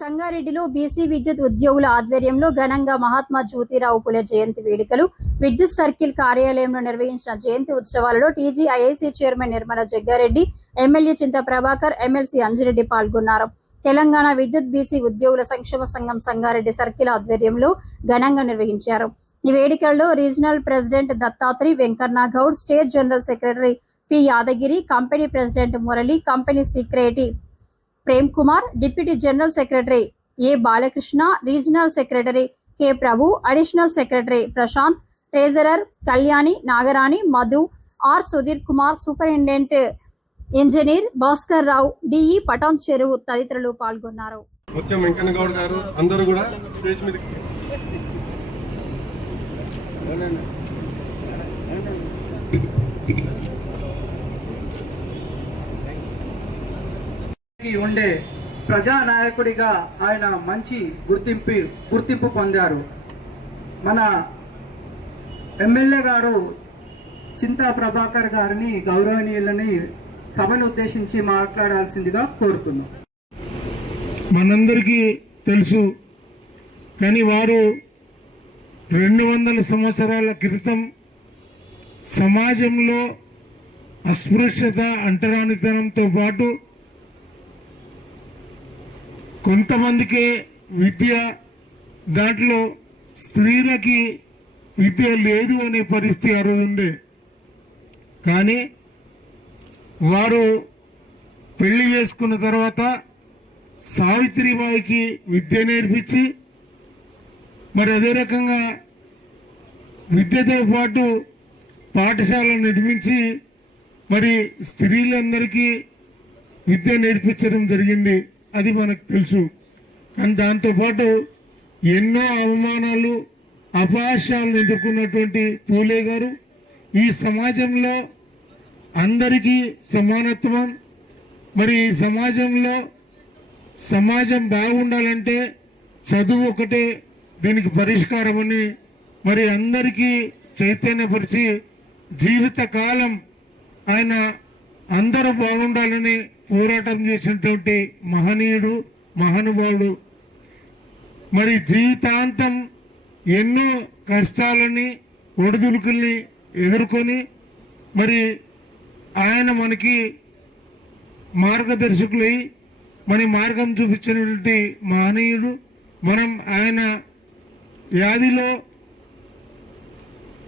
సంగారెడ్డిలో బీసీ విద్యుత్ ఉద్యోగుల ఆధ్వర్యంలో ఘనంగా మహాత్మా జ్యోతిరావు పులే జయంతి వేడుకలు విద్యుత్ సర్కిల్ కార్యాలయంలో నిర్వహించిన జయంతి ఉత్సవాలలో TGIIC chairman Nirmala Jaggareddy, MLA Chinta Prabhakar, MLC Anji Reddy పాల్గొన్నారు. తెలంగాణ విద్యుత్ బీసీ ఉద్యోగుల సంక్షేమ సంఘం సంగారెడ్డి సర్కిల్ ఆధ్వర్యంలో ఘనంగా నిర్వహించారు. ఈ వేడుకల్లో regional president Dattatri Venkanna Goud, state general secretary P Yadagiri, company president Murali, company secretary Prem Kumar, deputy general secretary A Balakrishna, regional secretary K Prabhu, additional secretary Prashanth, treasurer Kalyani, Nagarani, Madhu, R Sudheer Kumar, superintendent engineer Bhaskar Rao, DE Patan Cheruvu తదితరులు పాల్గొన్నారు. అందరూ కూడా స్టేజ్ మీద ఉండే ప్రజానాయకుడిగా ఆయన మంచి గుర్తింపు పొందారు. మన ఎమ్మెల్యే గారు చింతా ప్రభాకర్ గారిని గౌరవనీయులని సభను ఉద్దేశించి మాట్లాడాల్సిందిగా కోరుతున్నాం. మనందరికీ తెలుసు, కానీ వారు 200 సంవత్సరాల క్రితం సమాజంలో అస్పృశ్యత, అంటరానితనంతో పాటు కొంతమందికే విద్య, దాంట్లో స్త్రీలకి విద్య లేదు అనే పరిస్థితి ఆ రోజు ఉండే. కానీ వారు పెళ్లి చేసుకున్న తర్వాత సావిత్రిబాయికి విద్య నేర్పించి, మరి అదే రకంగా విద్యతో పాటు పాఠశాల నిర్మించి మరి స్త్రీలందరికీ విద్య నేర్పించడం జరిగింది. అది మనకు తెలుసు. కానీ దాంతోపాటు ఎన్నో అవమానాలు, అపహాస్యాలను ఎదుర్కొన్నటువంటి పూలే గారు ఈ సమాజంలో అందరికీ సమానత్వం, మరి ఈ సమాజం బాగుండాలంటే చదువు ఒకటే దీనికి పరిష్కారం అని మరి అందరికీ చైతన్యపరిచి జీవితకాలం ఆయన అందరూ బాగుండాలని పోరాటం చేసినటువంటి మహనీయుడు, మహానుభావుడు. మరి జీవితాంతం ఎన్నో కష్టాలని, ఒడిదుడుకుల్ని ఎదుర్కొని మరి ఆయన మనకి మార్గదర్శకులై మన మార్గం చూపించినటువంటి మహనీయుడు. మనం ఆయన వ్యాధిలో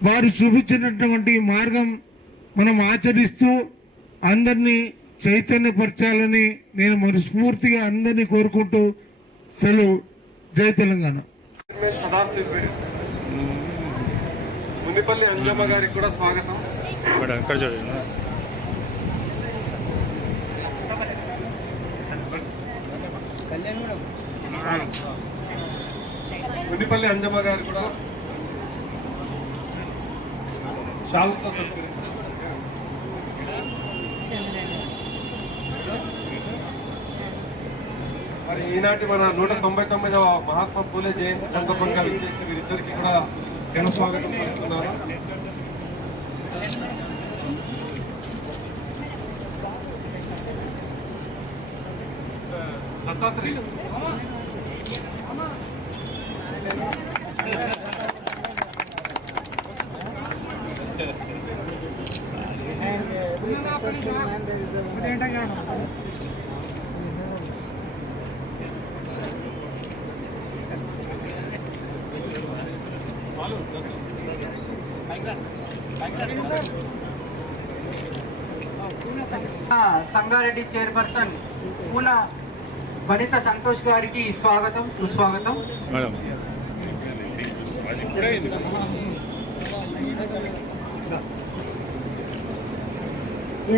వారు చూపించినటువంటి మార్గం మనం ఆచరిస్తూ అందరినీ చైతన్యపరచాలని నేను మనస్ఫూర్తిగా అందరినీ కోరుకుంటూ సెలవు. జై తెలంగాణ. మునిపల్లి అంజమ్మ గారికి కూడా స్వాగతం. మునిపల్లి అంజమ్మ గారు కూడా శాలుతో సత్కరించారు. మరి ఈనాటి మన 199వ మహాత్మా పూలే జయంతి సందర్భంగా విచ్చేసిన వీరిద్దరికి కూడా ఘన స్వాగతం పలుకుతున్నారు. దత్తాత్రేయ సంగారెడ్డి చైర్పర్సన్ పూన వనిత సంతోష్ గారికి స్వాగతం, సుస్వాగతం.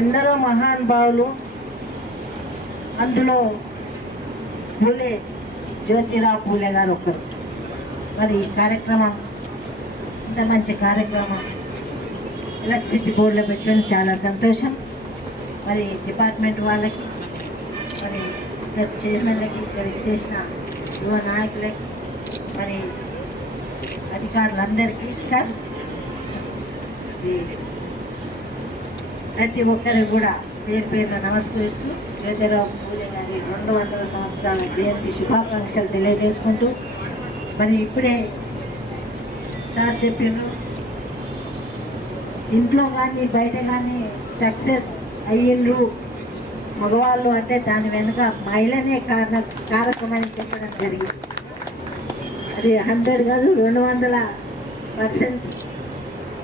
ఎందరో మహానుభావులు, అందులో పూలే జ్యోతిరావు పూలే గారు ఒకరు. మరి ఈ కార్యక్రమం, ఇంత మంచి కార్యక్రమం ఎలక్ట్రిసిటీ బోర్డులో పెట్టడం చాలా సంతోషం. మరి డిపార్ట్మెంట్ వాళ్ళకి, మరి ఇద్దరు చైర్మన్లకి, ఇక్కడ ఇచ్చేసిన యువ నాయకులకి, మరి అధికారులందరికీ సార్ ప్రతి ఒక్కరికి కూడా పేరు పేరున నమస్కరిస్తూ జ్యోతిరావు పూలే గారి గారికి 200 సంవత్సరాల జయంతి శుభాకాంక్షలు తెలియజేసుకుంటూ, మరి ఇప్పుడే సార్ చెప్పిండ్రు, ఇంట్లో కానీ బయట కానీ సక్సెస్ అయ్యిండ్రు మగవాళ్ళు అంటే దాని వెనుక మహిళనే కారకమని చెప్పడం జరిగింది. అది 100 కాదు 200%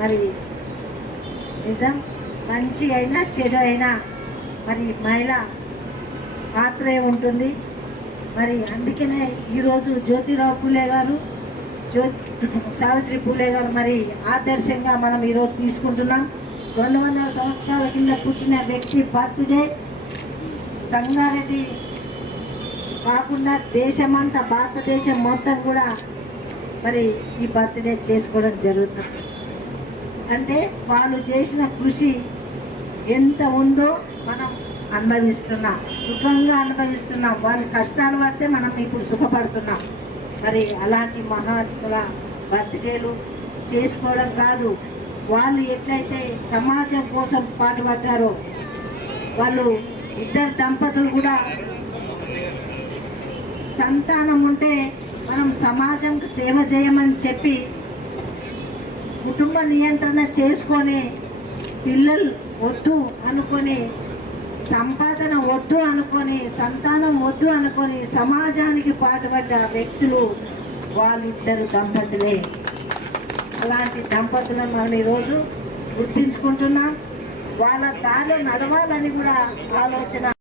మరి నిజం. మంచి అయినా చెడు అయినా మరి మహిళ పాత్రే ఉంటుంది. మరి అందుకనే ఈరోజు జ్యోతిరావు పూలే గారు, సావిత్రి పూలే గారు మరి ఆదర్శంగా మనం ఈరోజు తీసుకుంటున్నాం. 200 సంవత్సరాల కింద పుట్టిన వ్యక్తి బర్త్డే సంగారెడ్డి కాకుండా దేశమంతా, భారతదేశం మొత్తం కూడా మరి ఈ బర్త్డే చేసుకోవడం జరుగుతుంది. అంటే వాళ్ళు చేసిన కృషి ఎంత ఉందో మనం అనుభవిస్తున్నాం, సుఖంగా అనుభవిస్తున్నాం. వాళ్ళ కష్టాలు పడితే మనం ఇప్పుడు సుఖపడుతున్నాం. మరి అలాంటి మహాత్ముల బర్త్డేలు చేసుకోవడం కాదు, వాళ్ళు ఎట్లయితే సమాజం కోసం పాటుపడ్డారో, వాళ్ళు ఇద్దరు దంపతులు కూడా సంతానం ఉంటే మనం సమాజంకు సేవ చేయమని చెప్పి కుటుంబ నియంత్రణ చేసుకొని, పిల్లలు వద్దు అనుకొని, సంపాదన వద్దు అనుకొని, సంతానం వద్దు అనుకొని సమాజానికి పాటుపడ్డ వ్యక్తులు వాళ్ళిద్దరు దంపతులే. అలాంటి దంపతులను మనం ఈరోజు గుర్తించుకుంటున్నాం. వాళ్ళ దారిలో నడవాలని కూడా ఆలోచన